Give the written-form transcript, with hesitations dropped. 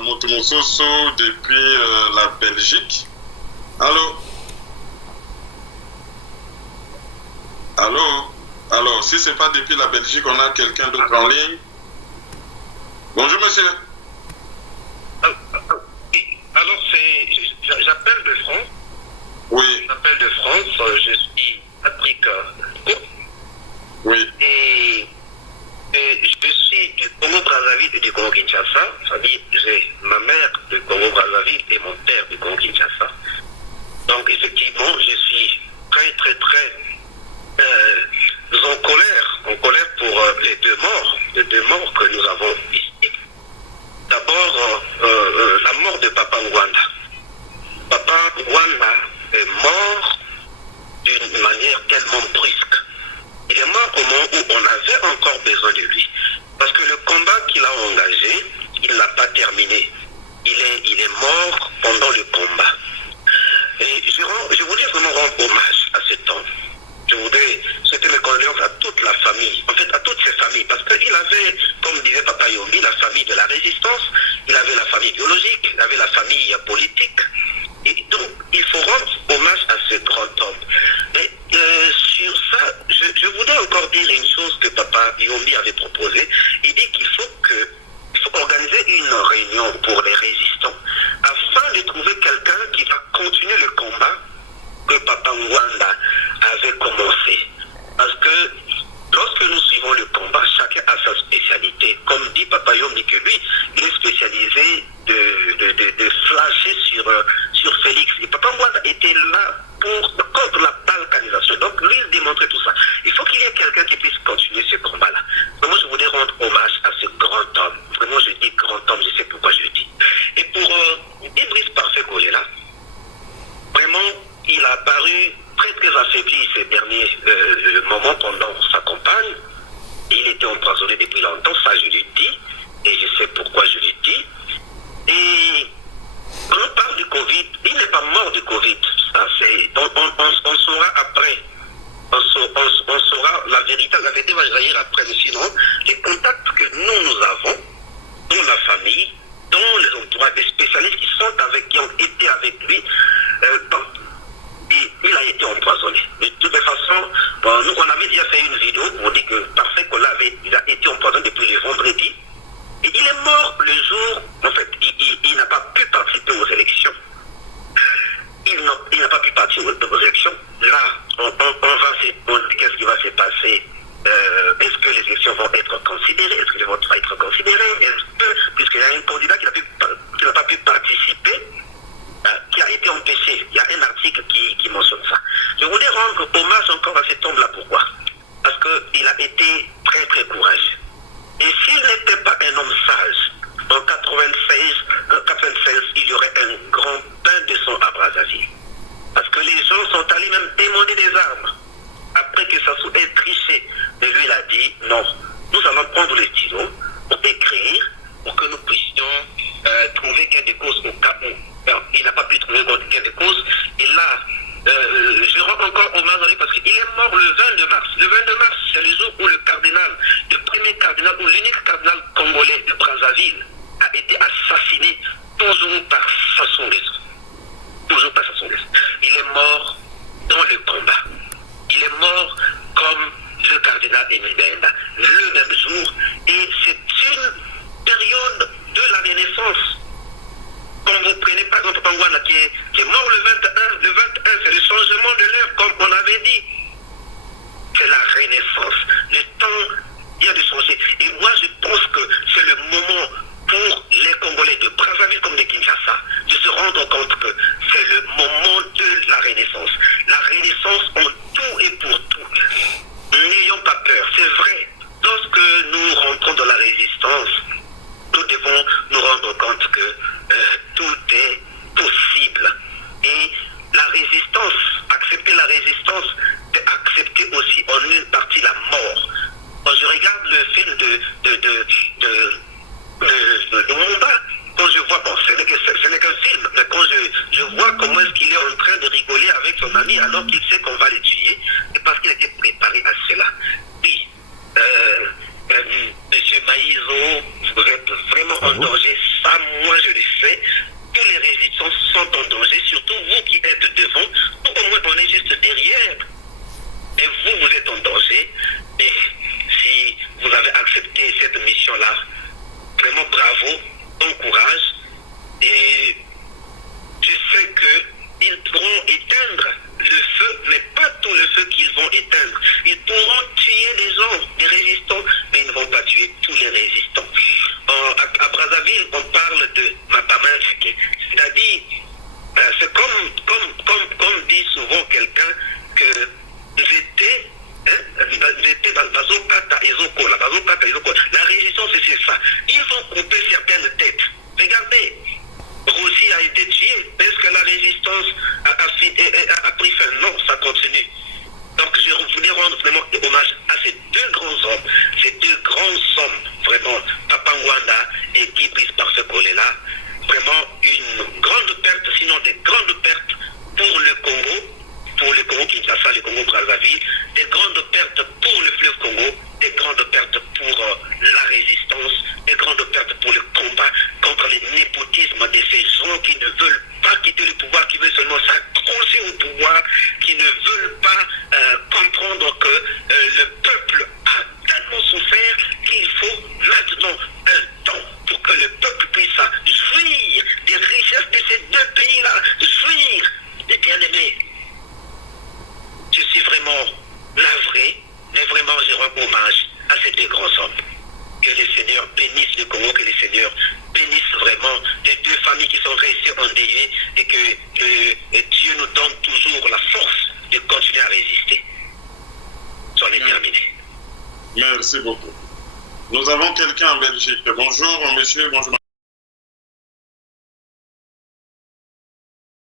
Motomososo depuis la Belgique. Allô? Allô? Alors, si ce n'est pas depuis la Belgique, on a quelqu'un d'autre en ligne. Bonjour, monsieur. Alors, j'appelle de France. Oui. J'appelle de France. Je suis Patrick Cour. Oui. Et je suis du Congo-Brazzaville et du Congo-Kinshasa. C'est-à-dire, j'ai ma mère du Congo-Brazzaville et mon père du Congo-Kinshasa. Donc, effectivement, je suis très, très, très en colère pour les deux morts que nous avons ici. D'abord, la mort de Papa Ngwanda. Papa Ngwanda est mort d'une manière tellement brusque. Il est mort au moment où on avait encore besoin de lui. Parce que le combat qu'il a engagé, il ne l'a pas terminé. Il est mort pendant le combat. Et je voulais vraiment rendre hommage à cet homme. Je voudrais souhaiter mes condoléances à toute la famille, en fait à toutes ces familles, parce qu'il avait, comme disait Papa Yombi, la famille de la résistance, il avait la famille biologique, il avait la famille politique. Et donc, il faut rendre hommage à ce grand homme. Mais sur ça, je voudrais encore dire une chose que Papa Yombi avait proposée. Il dit qu'il faut organiser une réunion pour les résistants afin de trouver quelqu'un qui va continuer le combat que Papa Ngwanda avait commencé. Parce que lorsque nous suivons le combat, chacun a sa spécialité. Comme dit Papa Yombi que lui, il est spécialisé de flasher sur Félix. Et Papa Ngwanda était là contre la balkanisation. Donc lui, il démontrait tout ça. Il faut qu'il y ait quelqu'un qui puisse continuer ce combat-là. Vraiment, je voudrais rendre hommage à ce grand homme. Vraiment, je dis grand homme, je sais pourquoi je le dis. Et pour Idriss Parfait Kolela, vraiment, il a paru très très affaibli ces derniers moments pendant sa campagne. Il était empoisonné depuis longtemps, ça je le dis, et je sais pourquoi je le dis. Et quand on parle du Covid, il n'est pas mort du Covid. Ça, on saura après. On saura la vérité va jaillir après. Mais sinon, les contacts que nous avons, dans la famille, dans les entourages, des spécialistes qui ont été avec lui, il a été empoisonné. De toute façon, nous on avait déjà fait une vidéo pour dire que Parfait Kola il a été empoisonné depuis le vendredi. Et il est mort le jour, en fait, il n'a pas pu participer aux élections. Il n'a pas pu participer aux élections. Là, on va se poser qu'est-ce qui va se passer. Est-ce que les élections vont être considérées? Est-ce que les votes vont être considérés? Est-ce que, puisqu'il y a un candidat qui n'a pas pu participer, qui a été empêché. Il y a un article qui mentionne ça. Je voudrais rendre hommage encore à cet homme-là. Pourquoi? Parce qu'il a été très très courageux. Et s'il n'était pas un homme sage, en 96, il y aurait un grand bain de sang à Brazzaville. Parce que les gens sont allés même demander des armes. Après que ça soit triché. Et lui, il a dit, non, nous allons prendre les stylos pour écrire, pour que nous puissions trouver gain de cause au cas où. Il n'a pas pu trouver gain de cause. Et là, je rends encore hommage à lui parce qu'il est mort le 22 mars. Le 22 mars, c'est le jour où le premier cardinal, ou l'unique cardinal congolais de Brazzaville a été assassiné toujours par façon raison. Toujours par façon raison. Il est mort dans le combat. Il est mort comme le cardinal Émile Benda, le même jour. Et c'est une période de la Renaissance. Quand vous prenez par exemple Pangwana qui est mort le 21, c'est le changement de l'heure, comme on avait dit. C'est la Renaissance. Le temps vient de changer. Et moi, je pense que c'est le moment pour les Congolais de Brazzaville comme de Kinshasa de se rendre compte que c'est le moment de la Renaissance. La Renaissance en tout et pour tout. N'ayons pas peur. C'est vrai, lorsque nous rentrons dans la résistance, nous devons nous rendre compte que tout est possible. Et la résistance, accepter la résistance, c'est accepter aussi en une partie la mort. Quand je regarde le film de Mumba, quand je vois, bon, ce n'est qu'un film, mais quand je vois comment est-ce qu'il est en train de rigoler avec son ami alors qu'il sait qu'on va le tuer, c'est parce qu'il était préparé à cela. Oui, Monsieur Maïzo, vous êtes vraiment en danger. Ça, moi, je le sais, tous les résistants sont en danger, surtout vous qui êtes devant. Au moins, on est juste derrière. Et vous, vous êtes en danger. Et si vous avez accepté cette mission-là, vraiment bravo, bon courage. Et je sais qu'ils pourront éteindre le feu, mais pas tout le feu qu'ils vont éteindre. Ils pourront tuer les gens, les résistants, mais ils ne vont pas tuer tous les résistants. À Brazzaville, on parle de Mapamansky, c'est-à-dire, c'est comme dit souvent quelqu'un que j'étais Bazokata Ezokola. La résistance, c'est ça. Ils vont couper certaines têtes. Regardez, Rossi a été tué. Est-ce que la résistance a pris fin? Non, ça continue. Donc je voulais rendre vraiment hommage à ces deux grands hommes, vraiment, Papa Ngwanda et qui prise par ce collet-là. Vraiment une grande perte, sinon des grandes pertes pour le Congo Kinshasa, le Congo Brazzaville, des grandes pertes pour le fleuve Congo, des grandes pertes pour la résistance, des grandes pertes pour le combat contre le népotisme de ces gens qui ne veulent pas quitter le pouvoir, qui veulent seulement s'accrocher au pouvoir, qui ne veulent pas comprendre que le peuple a tellement souffert qu'il faut maintenant un temps pour que le peuple puisse jouir des richesses de ces deux pays-là, jouir des bien-aimés. Je suis vraiment navré, mais vraiment je rends hommage à ces deux grands hommes. Que le Seigneur bénisse le Congo, que le Seigneur bénisse vraiment les deux familles qui sont restées endeuillées et que Dieu nous donne toujours la force de continuer à résister. J'en ai terminé. Merci beaucoup. Nous avons quelqu'un en Belgique. Bonjour monsieur, bonjour.